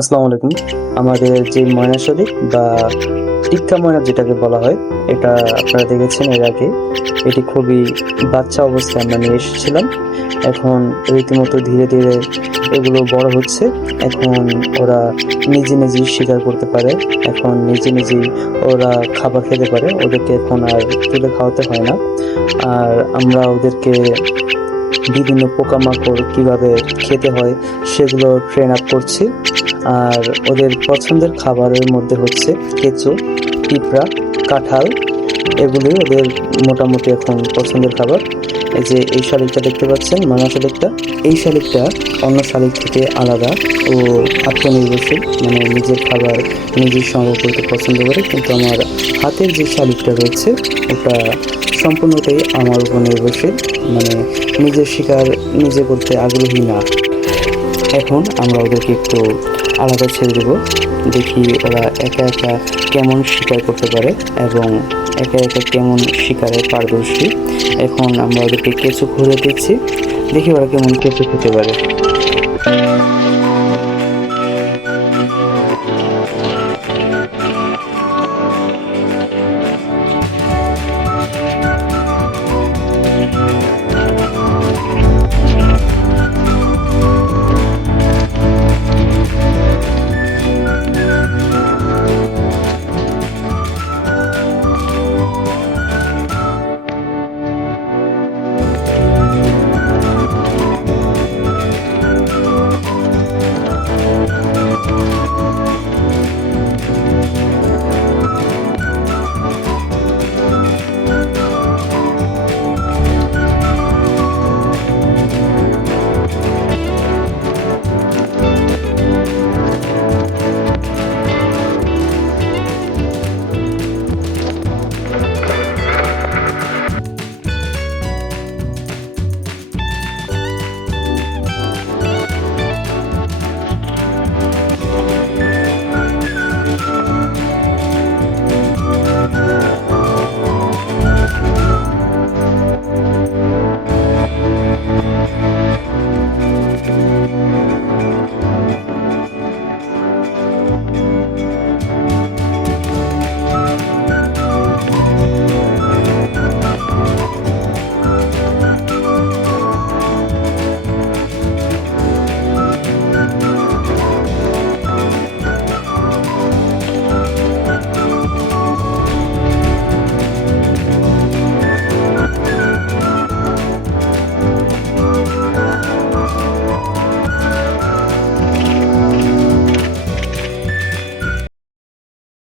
আসসালামু আলাইকুম। আমাদের যে ময়না শালিক বা টিক্কা ময়না যেটাকে বলা হয়, এটা আপনারা দেখেছেন এর আগে। এটি খুবই বাচ্চা অবস্থায় আমরা নিয়ে এসেছিলাম। এখন রীতিমতো ধীরে ধীরে এগুলো বড় হচ্ছে। এখন ওরা নিজে নিজেই শিকার করতে পারে। এখন নিজে নিজেই ওরা খাবার খেতে পারে। ওদেরকে এখন আর তুলে খাওয়াতে হয় না। আর আমরা ওদেরকে বিভিন্ন পোকামাকড় কিভাবে খেতে হয় সেগুলো ট্রেন আপ করছি। আর ওদের পছন্দের খাবারের মধ্যে হচ্ছে কেঁচো, পিঁপড়া, কাঁঠাল, এগুলোই ওদের মোটামুটি এখন পছন্দের খাবার। এই যে এই শালিকটা দেখতে পাচ্ছেন, ময়না শালিকটা, এই শালিকটা অন্য শালিক থেকে আলাদা। ও আত্মনির্ভরশীল, মানে নিজের খাবার নিজেই সংগ্রহ করতে পছন্দ করে। কিন্তু আমার হাতের যে শালিকটা রয়েছে ওটা সম্পূর্ণটাই আমার উপর নির্ভরশীল, মানে নিজের শিকার নিজে করতে আগ্রহী না। এখন আমরা ওদেরকে একটু আলাদা ছেড়ে দেবো, দেখি ওরা একা একা কেমন শিকার করতে পারে এবং একা একা কেমন শিকারে পারদর্শী। এখন আমরা ওদেরকে কেঁচো খুঁড়ে দিচ্ছি, দেখি ওরা কেমন কেঁচো খেতে পারে।